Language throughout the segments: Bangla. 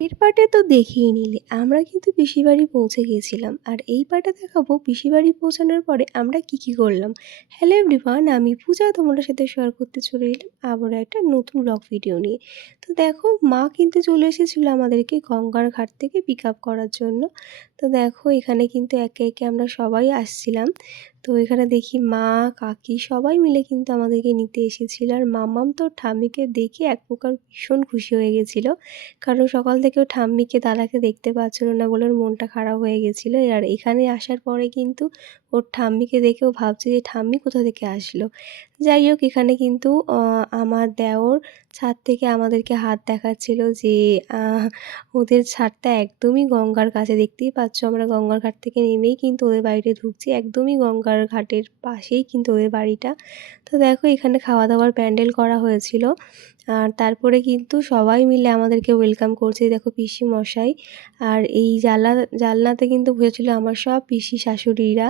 এর পার্টে তো দেখেই নিলে। আমরা কিন্তু বাড়ি পৌঁছে গিয়েছিলাম আর এই পার্টে দেখাবো বাড়ি পৌঁছানোর পরে আমরা কি কি করলাম। হ্যালো এভরিওয়ান আমি পূজা, তোমাদের সাথে শেয়ার করতে চলে এলাম আবার একটা নতুন ব্লগ ভিডিও নিয়ে। তো দেখো, মা কিন্তু চলে এসেছিল আমাদেরকে গঙ্গার ঘাট থেকে পিক আপ করার জন্য। তো দেখো, এখানে কিন্তু একে একে আমরা সবাই আসছিলাম। তো এখানে দেখি মা, কাকি সবাই মিলে কিন্তু আমাদেরকে নিতে এসেছিল। আর মামাম তো ঠাম্মিকে দেখে এক প্রকার ভীষণ খুশি হয়ে গেছিল। কারণ সকাল থেকেও ঠাম্মিকে, দাদাকে দেখতে পাচ্ছিল না বলে ওর মনটা খারাপ হয়ে গেছিল। আর এখানে আসার পরে কিন্তু ওর ঠাম্মিকে দেখে ও ভাবছে যে ঠাম্মি কোথা থেকে আসলো। যাই হোক, এখানে কিন্তু আমার দেওর ছাদ থেকে আমাদেরকে হাত দেখাচ্ছিল যে ওদের ছাদটা একদমই গঙ্গার কাছে। দেখতেই পাচ্ছ আমরা গঙ্গার ঘাট থেকে নেমেই কিন্তু ওদের বাড়িতে ঢুকছি। একদমই গঙ্গার ঘাটের পাশেই কিন্তু ওদের বাড়িটা। তো দেখো, এখানে খাওয়া দাওয়ার প্যান্ডেল করা হয়েছিল। আর তারপরে কিন্তু সবাই মিলে আমাদেরকে ওয়েলকাম করছে। দেখো পিসি মশাই আর এই জালা জালনাতে কিন্তু বসেছিল আমার সব পিসি শাশুড়িরা।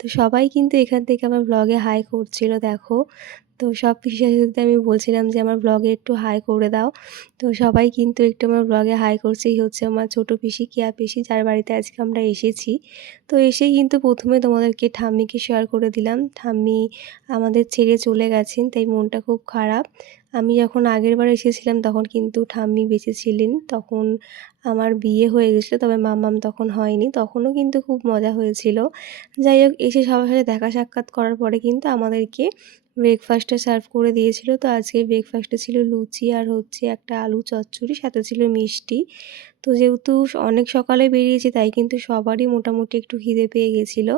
তো সবাই কিন্তু এখান থেকে আমার ব্লগে হাই করছিল, দেখো। তো সব শাশুড়িতে আমি বলছিলাম যে আমার ব্লগে একটু হাই করে দাও। তো সবাই কিন্তু একটু আমার ব্লগে হাই করছে হচ্ছে আমার ছোটো পিসি, কেয়া পিসি, যার বাড়িতে আজকে আমরা এসেছি। তো এসেই কিন্তু প্রথমে তোমাদেরকে ঠাম্মিকে শেয়ার করে দিলাম। ঠাম্মি আমাদের ছেড়ে চলে গেছেন, তাই মনটা খুব খারাপ। আমি যখন আগের বার এসেছিলাম তখন কিন্তু ঠাম্মি বেঁচে ছিলেন। তখন আমার বিয়ে হয়ে গেছিল, তবে মাম্মাম তখন হয়নি। তখনও কিন্তু খুব মজা হয়েছিল। যাই হোক, এসে সবার সাথে দেখা সাক্ষাৎ করার পরে কিন্তু আমাদেরকে ব্রেকফাস্টটা সার্ভ করে দিয়েছিল। তো আজকে ব্রেকফাস্টে ছিল লুচি আর হচ্ছে একটা আলু চচ্চড়ি, সাথে ছিল মিষ্টি। তো যেহেতু অনেক সকালে বেরিয়েছি, তাই কিন্তু সবারই মোটামুটি একটু খিদে পেয়ে গেছিল।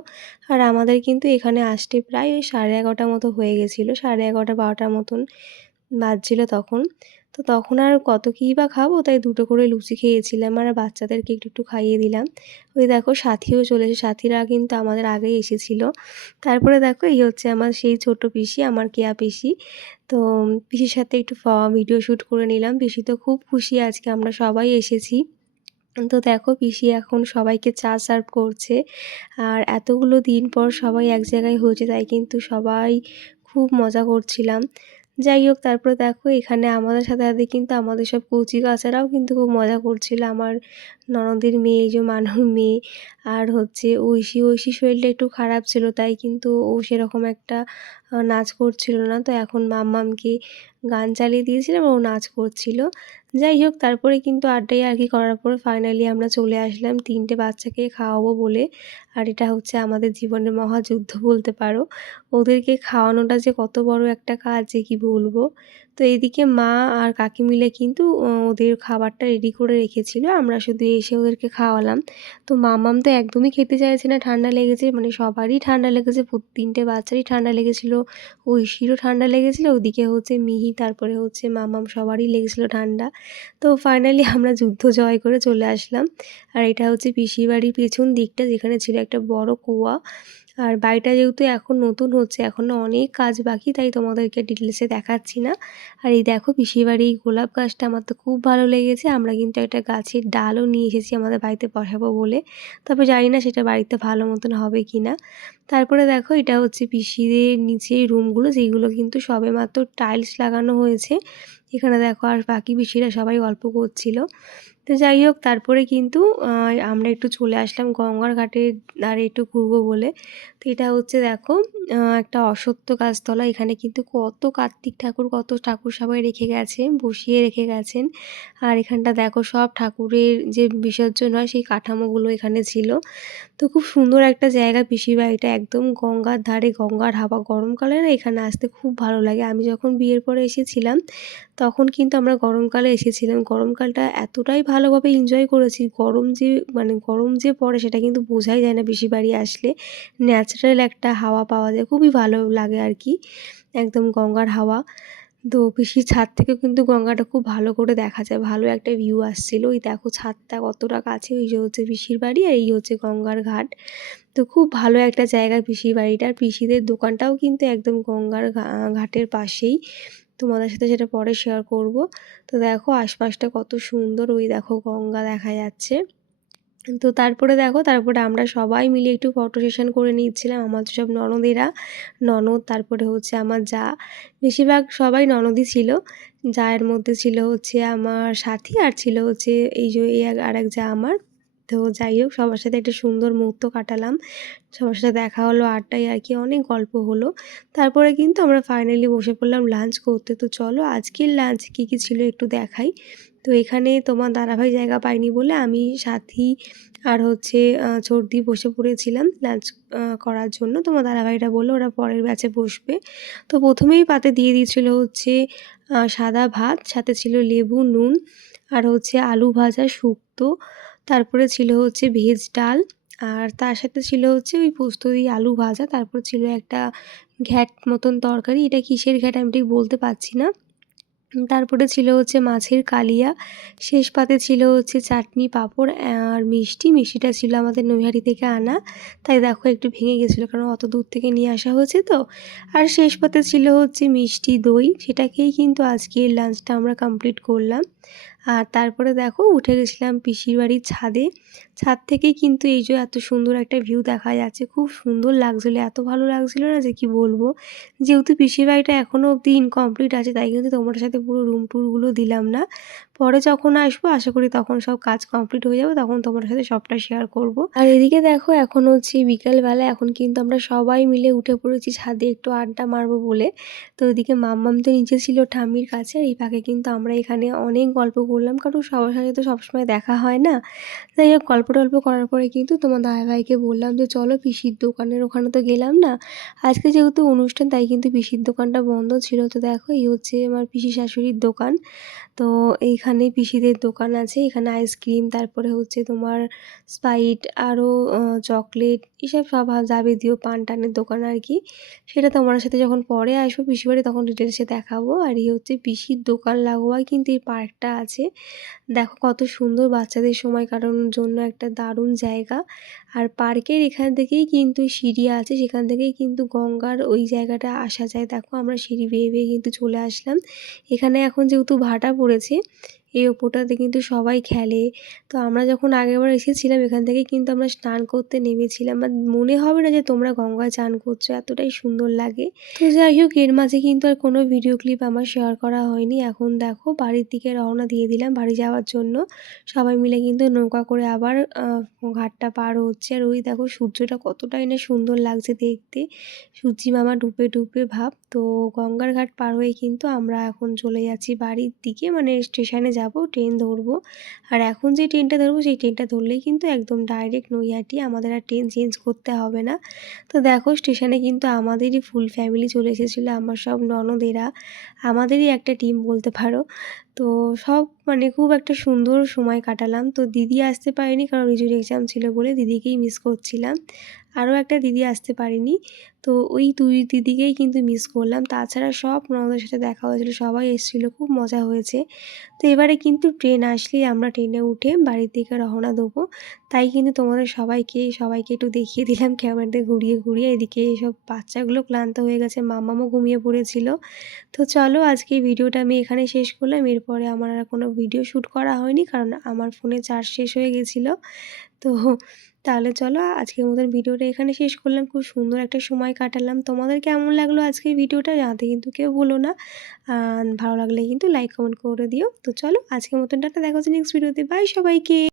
আর আমাদের কিন্তু এখানে আসতে প্রায় ওই সাড়ে এগারোটা মতো হয়ে গেছিল, সাড়ে এগারোটা, বারোটার মতন। বাজছিল তখন। তো তখন আর কত কী বা খাব, তাই দুটো করে লুচি খেয়েছিলাম আর বাচ্চাদেরকে একটু একটু খাইয়ে দিলাম। ওই দেখো সাথীও চলেছে, সাথীরা কিন্তু আমাদের আগেই এসেছিল। তারপরে দেখো এই হচ্ছে আমার সেই ছোট পিসি, আমার কেয়া পিসি। তো পিসির সাথে একটু ভিডিও শ্যুট করে নিলাম। পিসি তো খুব খুশি আজকে, আমরা সবাই এসেছি। তো দেখো পিসি এখন সবাইকে চা সার্ভ করছে। আর এতগুলো দিন পর সবাই এক জায়গায় হয়েছে, তাই কিন্তু সবাই খুব মজা করছিলাম। যাই হোক, তারপরে দেখো এখানে আমাদের সাথে সাথে কিন্তু আমাদের সব কচি কাচারাও কিন্তু খুব মজা করছিল। আমার ননদের মেয়ে যে মানুর মেয়ে আর হচ্ছে ঐশী। ঐশী শরীরটা একটু খারাপ ছিল, তাই কিন্তু ও সেরকম একটা নাচ করছিল না। তো এখন মাম্মামকে গান চালিয়ে দিয়েছিলাম ও নাচ করছিল। যাই হোক, তারপরে কিন্তু আড্ডাই আর কি করার পর ফাইনালি আমরা চলে আসলাম তিনটে বাচ্চাকে খাওয়াবো বলে। আর এটা হচ্ছে আমাদের জীবনের মহাযুদ্ধ বলতে পারো। ওদেরকে খাওয়ানোটা যে কত বড় একটা কাজ যে কী বলব? তো এদিকে মা আর কাকি মিলে কিন্তু ওদের খাবারটা রেডি করে রেখেছিল। আমরা শুধু এসে ওদেরকে খাওয়ালাম। তো মামাম তো একদমই খেতে চাইছে না, ঠান্ডা লেগেছে। মানে সবারই ঠান্ডা লেগেছে তিনটে বাচ্চারই ঠান্ডা লেগেছিলো। ঐশীরও ঠান্ডা লেগেছিলো, ওদিকে হচ্ছে মিহি, তারপরে হচ্ছে মামাম, সবারই লেগেছিলো ঠান্ডা। তো ফাইনালি আমরা যুদ্ধ জয় করে চলে আসলাম। আর এটা হচ্ছে পিসির বাড়ির পেছন দিকটা, যেখানে ছিল একটা বড় কুয়া। আর বাড়িটা যেহেতু এখন নতুন হচ্ছে এখনও অনেক কাজ বাকি, তাই তোমাদেরকে ডিটেলসে দেখাচ্ছি না। আর এই দেখো পিসির বাড়ি, এই গোলাপ গাছটা আমার তো খুব ভালো লেগেছে। আমরা কিন্তু একটা গাছের ডালও নিয়ে এসেছি আমাদের বাড়িতে বসাবো বলে। তবে জানি না সেটা বাড়িতে ভালো মতন হবে কি না তারপরে দেখো এটা হচ্ছে পিসিদের নিচে রুমগুলো যেইগুলো কিন্তু সবে মাত্র টাইলস লাগানো হয়েছে। এখানে দেখো আর বাকি পিসিরা সবাই গল্প করছিল। তো যাই হোক তারপরে কিন্তু আমরা একটু চলে আসলাম গঙ্গার ঘাটে আর একটু ঘুরবো বলে। তো এটা হচ্ছে দেখো একটা অসত্য গাছতলা। এখানে কিন্তু কত কার্তিক ঠাকুর, কত ঠাকুর সবাই রেখে গেছে, বসিয়ে রেখে গেছেন। আর এখানটা দেখো, সব ঠাকুরের যে বিসর্জন হয়, সেই কাঠামোগুলো এখানে ছিল। তো খুব সুন্দর একটা জায়গা পিসির বাড়িটা, একদম গঙ্গার ধারে, গঙ্গার হাওয়া। গরমকালে না এখানে আসতে খুব ভালো লাগে। আমি যখন বিয়ের পরে এসেছিলাম তখন কিন্তু আমরা গরমকালে এসেছিলাম। গরমকালটা এতটাই ভালোভাবে এনজয় করেছি। গরম যে মানে গরম যে পড়ে সেটা কিন্তু বোঝাই যায় না বেশি বাড়ি আসলে। ন্যাচারাল একটা হাওয়া পাওয়া যায়, খুবই ভালো লাগে আর কি একদম গঙ্গার হাওয়া। তো পিসির ছাদ থেকেও কিন্তু গঙ্গাটা খুব ভালো করে দেখা যায়। ভালো একটা ভিউ আসছিল। ওই দেখো ছাদটা কতটা কাছে, ওই যে হচ্ছে পিসির বাড়ি আর এই হচ্ছে গঙ্গার ঘাট। তো খুব ভালো একটা জায়গা পিসির বাড়িটা আর পিসিদের দোকানটাও কিন্তু একদম গঙ্গার ঘাটের পাশেই। তোমাদের সাথে সেটা পরে শেয়ার করব। তো দেখো আশপাশটা কত সুন্দর, ওই দেখো গঙ্গা দেখা যাচ্ছে। তো তারপরে দেখো, তারপরে আমরা সবাই মিলে একটু ফটো সেশন করে নিচ্ছিলাম। আমার সব ননদেরা, ননদ, তারপরে হচ্ছে আমার যা। বেশিরভাগ সবাই ননদই ছিল। যায়ের মধ্যে ছিল হচ্ছে আমার সাথী আর ছিল হচ্ছে এই যে, এই আর এক যা আমার। তো যাই হোক, সবার সাথে একটা সুন্দর মুহূর্ত কাটালাম। সবার সাথে দেখা হলো, আড্ডায় আর কি, অনেক গল্প হলো। তারপরে কিন্তু আমরা ফাইনালি বসে পড়লাম লাঞ্চ করতে। তো চলো, আজকের লাঞ্চ কী কী ছিল একটু দেখাই। তো এখানে তোমার দাদাভাই জায়গা পাইনি বলে আমি সাথী আর হচ্ছে চর্দি বসে পড়েছিলাম লাঞ্চ করার জন্য। তোমার দাদাভাইরা বলল, ওরা পরের ব্যাচে বসবে। তো প্রথমেই পাতে দিয়ে দিয়েছিল হচ্ছে সাদা ভাত, সাথে ছিল লেবু, নুন আর হচ্ছে আলু ভাজা, শুক্তো। তারপরে ছিল হচ্ছে ভেজ ডাল, আর তার সাথে ছিল হচ্ছে ওই পোস্ত দিয়ে আলু ভাজা, তারপর ছিল একটা ঘ্যাট মতন তরকারি, এটা কিসের ঘ্যাট আমি ঠিক বলতে পারছি না। তারপরে ছিল হচ্ছে মাছের কালিয়া, শেষ পাতে ছিল হচ্ছে চাটনি পাঁপড় আর মিষ্টি, মিষ্টিটা ছিল আমাদের নৈহারি থেকে আনা, তাই দেখো একটু ভেঙে গেছিল, কারণ অত দূর থেকে নিয়ে আসা হয়েছে তো। আর শেষ পাতে ছিল হচ্ছে মিষ্টি দই, সেটাকেই কিন্তু আজকে লাঞ্চটা আমরা কমপ্লিট করলাম। আর তারপরে দেখো উঠে গেছিলাম পিসির বাড়ির ছাদে। ছাদ থেকেই কিন্তু এই যে এত সুন্দর একটা ভিউ দেখা যাচ্ছে, খুব সুন্দর লাগছিল। এত ভালো লাগছিল না যে কি বলব? যেহেতু পিসির বাড়িটা এখনও অবধি ইনকমপ্লিট আছে, তাই কিন্তু তোমার সাথে পুরো রুম টুরগুলো দিলাম না। পরে যখন আসব, আশা করি তখন সব কাজ কমপ্লিট হয়ে যাবে, তখন তোমার সাথে সবটা শেয়ার করব। আর এদিকে দেখো, এখন হচ্ছে বিকালবেলা, এখন কিন্তু আমরা সবাই মিলে উঠে পড়েছি ছাদে একটু আড্ডা মারবো বলে। তো ওদিকে মাম্মাম তো নিচে ছিল ঠাম্মির কাছে, আর এই ফাঁকে কিন্তু আমরা এখানে অনেক গল্প করলাম, কারণ সবার সাথে তো সবসময় দেখা হয় না। যাই হোক, গল্প টল্প করার পরে কিন্তু তোমার দাদা ভাইকে বললাম যে, চলো পিসির দোকানের ওখানে তো গেলাম না। আজকে যেহেতু অনুষ্ঠান, তাই কিন্তু পিসির দোকানটা বন্ধ ছিল। তো দেখো, এই হচ্ছে আমার পিসি শাশুড়ির দোকান। তো এইখানে পিসিদের দোকান আছে। এখানে আইসক্রিম, তারপরে হচ্ছে তোমার স্পাইট আরও চকলেট, এসব সব যাবতীয় পান টানের দোকান আর কি। সেটা তোমার সাথে যখন পরে আসব পিসি বাড়ি, তখন ডিটেলসে দেখাবো। আর এই হচ্ছে পিসির দোকান লাগোয়া কিন্তু এই পার্কটা আছে। দেখো কত সুন্দর বাচ্চাদের সময় কাটানোর জন্য একটা দারুণ জায়গা। আর পার্কের এখান থেকেই কিন্তু সিঁড়ি আছে, সেখান থেকেই কিন্তু গঙ্গার ওই জায়গাটা আসা যায়। দেখো আমরা সিঁড়ি বেয়ে বেয়ে কিন্তু চলে আসলাম। এখানে এখন যেহেতু ভাটা পড়েছে এই ওপরটাতে কিন্তু সবাই খেলে। তো আমরা যখন আগেরবার এসেছিলাম এখান থেকে কিন্তু আমরা স্নান করতে নেমেছিলাম। আর মনে হবে না যে তোমরা গঙ্গায় চান করছ, এতটাই সুন্দর লাগে। তো যাই হোক, এর মাঝে কিন্তু আর কোনো ভিডিও ক্লিপ আমার শেয়ার করা হয়নি। এখন দেখো, বাড়ির দিকে রওনা দিয়ে দিলাম বাড়ি যাওয়ার জন্য। সবাই মিলে কিন্তু নৌকা করে আবার ঘাটটা পার হচ্ছে। আর ওই দেখো, সূর্যটা কতটাই না সুন্দর লাগছে দেখতে। সূর্যি মামা ডুবে ডুবে ভাব। তো গঙ্গার ঘাট পার হয়ে কিন্তু আমরা এখন চলে যাচ্ছি বাড়ির দিকে মানে স্টেশনে যাব ট্রেন ধরবো। আর এখন যে ট্রেনটা ধরবো, সেই ট্রেনটা ধরলেই কিন্তু একদম ডাইরেক্ট নৈহাটি আমাদের আর ট্রেন চেঞ্জ করতে হবে না। তো দেখো স্টেশনে কিন্তু আমাদেরই ফুল ফ্যামিলি চলে এসেছিল, আমার সব ননদেরা। আমাদেরই একটা টিম বলতে পারো। তো সব মানে খুব একটা সুন্দর সময় কাটালাম। তো দিদি আসতে পারেনি কারণ রিজুর এক্সাম ছিল বলে দিদিকেই মিস করছিলাম। আরও একটা দিদি আসতে পারেনি। তো ওই দুই দিদিকেই কিন্তু মিস করলাম। তাছাড়া সব ননদের সাথে দেখা হয়েছিলো, সবাই এসেছিল, খুব মজা হয়েছে। তো এবারে কিন্তু ট্রেন আসলেই আমরা ট্রেনে উঠে বাড়ির দিকে রওনা দেবো। তাই কিন্তু তোমাদের সবাইকে সবাইকে একটু দেখিয়ে দিলাম ক্যামেরাতে ঘুরিয়ে ঘুরিয়ে। এদিকে সব বাচ্চাগুলো ক্লান্ত হয়ে গেছে, মামামও ঘুমিয়ে পড়েছিল। তো চলো আজকে ভিডিওটা আমি এখানে শেষ করলাম। এরপরে আমার আর কোনো ভিডিও শ্যুট করা হয়নি কারণ আমার ফোনে চার্জ শেষ হয়ে গেছিল। তো তাহলে চলো আজকের মতন ভিডিওটা এখানে শেষ করলাম। খুব সুন্দর একটা সময় কাটালাম। তোমাদের কেমন লাগল আজকের ভিডিওটা জানাতে কিন্তু কেউ বলো না। ভালো লাগলে কিন্তু লাইক কমেন্ট করে দিও। তো চলো আজকের মতন টাটা। দেখা হচ্ছে নেক্সট ভিডিওতে বাই সবাইকে।